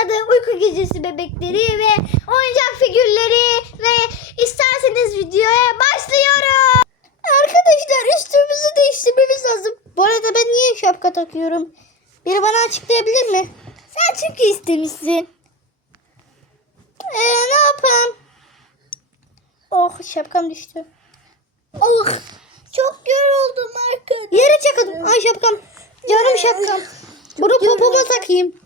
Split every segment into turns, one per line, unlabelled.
oynadığı uyku gecesi bebekleri ve oyuncak figürleri ve isterseniz videoya başlıyorum. Arkadaşlar üstümüzü değiştirmemiz lazım. Bu arada ben niye şapka takıyorum? Biri bana açıklayabilir mi? Sen çünkü istemişsin. Ee, ne yapayım? Oh şapkam düştü. Oh çok yoruldum arkadaşlar. Yere çakın. Ay şapkam. Canım şapkam. Bunu popoma takayım.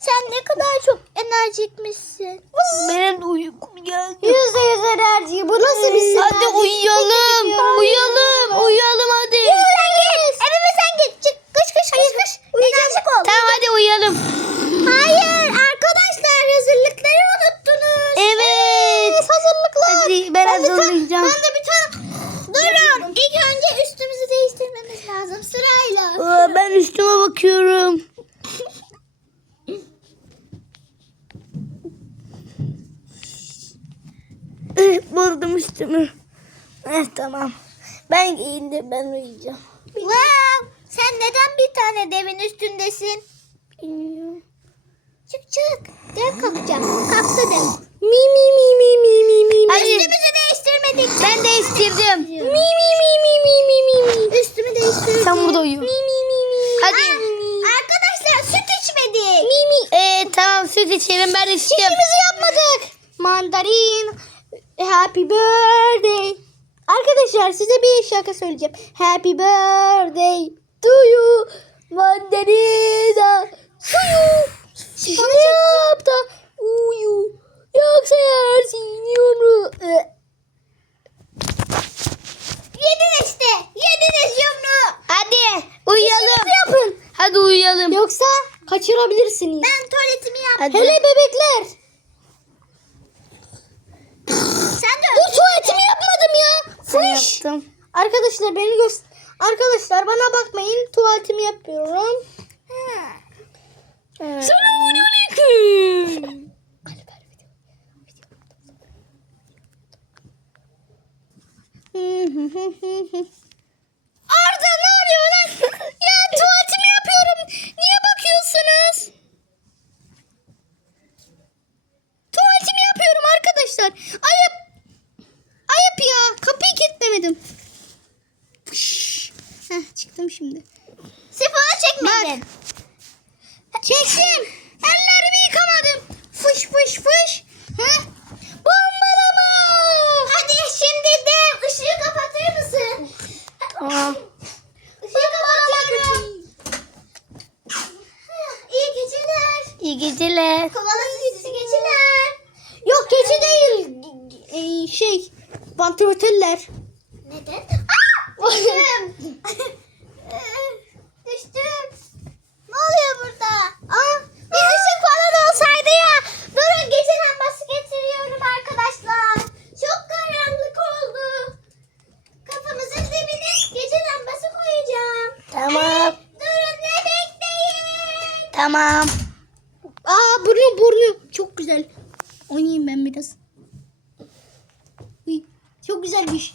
Sen ne kadar çok enerjikmişsin.
Benim de uykum geldi.
Yüzde yüz enerji. Bu nasıl bir
Hadi
sinerji?
uyuyalım.
Ya.
Uyuyalım. Uyuyalım hadi.
Sen git. Evime sen git. Çık. Kış kış kış kış. Enerjik ol.
Tamam hadi uyuyalım.
Hayır arkadaşlar hazırlıkları unuttunuz.
Evet.
hazırlıklar.
Hadi ben hazırlayacağım.
Ben de bir tane. Durun. İlk önce üstümüzü değiştirmemiz lazım sırayla.
Aa, ben üstüme bakıyorum. Eh, Buldum üstümü. Eh, tamam. Ben giyindim ben uyuyacağım.
Wow. Sen neden bir tane devin üstündesin?
Bilmiyorum.
Çık çık. Dev kalkacak. Kalktı dev.
Mi mi mi mi mi mi mi. Hadi.
Üstümüzü değiştirmedik.
Ben değiştirdim.
Mi mi mi mi mi mi mi mi. Üstümü değiştirdim.
Sen burada uyu.
Mi mi mi mi.
Hadi.
Aa, arkadaşlar süt içmedik.
Mi mi. Ee, tamam süt içelim ben içtim.
İşimizi yapmadık. Mandarin. Happy birthday. Arkadaşlar size bir şarkı söyleyeceğim. Happy birthday to you. Mandalina. To you. Ne yap da uyu. Yoksa yersin yumru. Yedin işte. Yediniz yumru.
Hadi uyuyalım.
Yapın.
Hadi uyuyalım.
Yoksa kaçırabilirsiniz. Ben tuvaletimi yaptım. Hele bebekler. Sen de Dur tuvaletimi yapmadım ya.
Ben
Fış.
yaptım.
Arkadaşlar beni göster. Arkadaşlar bana bakmayın. Tuvaletimi yapıyorum. Evet.
Selamünaleyküm.
Arda ne oluyor lan? ya tuvaletimi yapıyorum. Niye bakıyorsunuz? Tuvaletimi yapıyorum arkadaşlar. Ayıp. Şimdi. Sifonu çekmedin. Çektim. Ellerimi yıkamadım. Fış fış fış. Heh. Bombalama. Hadi şimdi de ışığı kapatır mısın?
Tamam.
Işığı kapatıyorum. İyi geceler.
İyi geceler.
Kovalayın sizi geceler. Yok gece değil. Ee, şey. Vantilatörler. Neden? Aa! Ee, düştüm. Ne oluyor burada? Bir ışık falan olsaydı ya. Durun gecen ambaşı getiriyorum arkadaşlar. Çok karanlık oldu. Kafamızın dibine gecen ambaşı koyacağım.
Tamam.
Durun ne diyeceğim?
Tamam.
Aa burnu burnu çok güzel. Oynayayım ben biraz. Çok güzelmiş.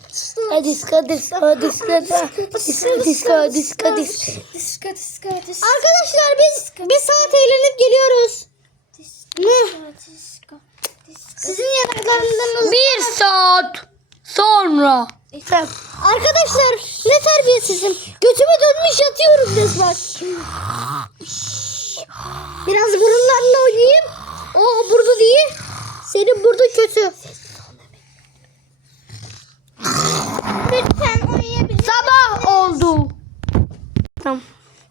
disco disco disco disco disco disco disco Arkadaşlar biz bir saat eğlenip geliyoruz. Ne? Sizin yanaklarınızdan
bir saat sonra
Arkadaşlar ne terbiyesizim. Götüme dönmüş yatıyorum resmen. Biraz burunlarla oynayayım. O burada değil. Senin burada kötü.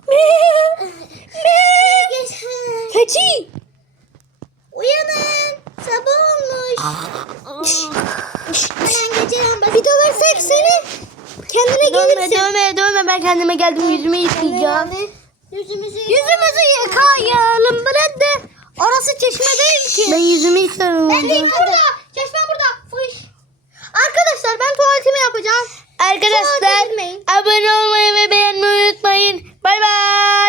Oldu tamam Keçi.
Uyanın. Sabah olmuş. Hemen gecenin Bir döversek seni. Kendine
Dövme
gelirsin.
dövme dövme ben kendime geldim yüzümü yıkayacağım.
Yüzümüzü
Yüzümüzü yıkayalım birader.
Orası çeşme değil ki.
Ben yüzümü yıkarım.
Ben de burada. Çeşme burada. Fış. Arkadaşlar ben tuvaletimi yapacağım.
Arkadaşlar abone olmayı ve beğenmeyi unutmayın. 拜拜。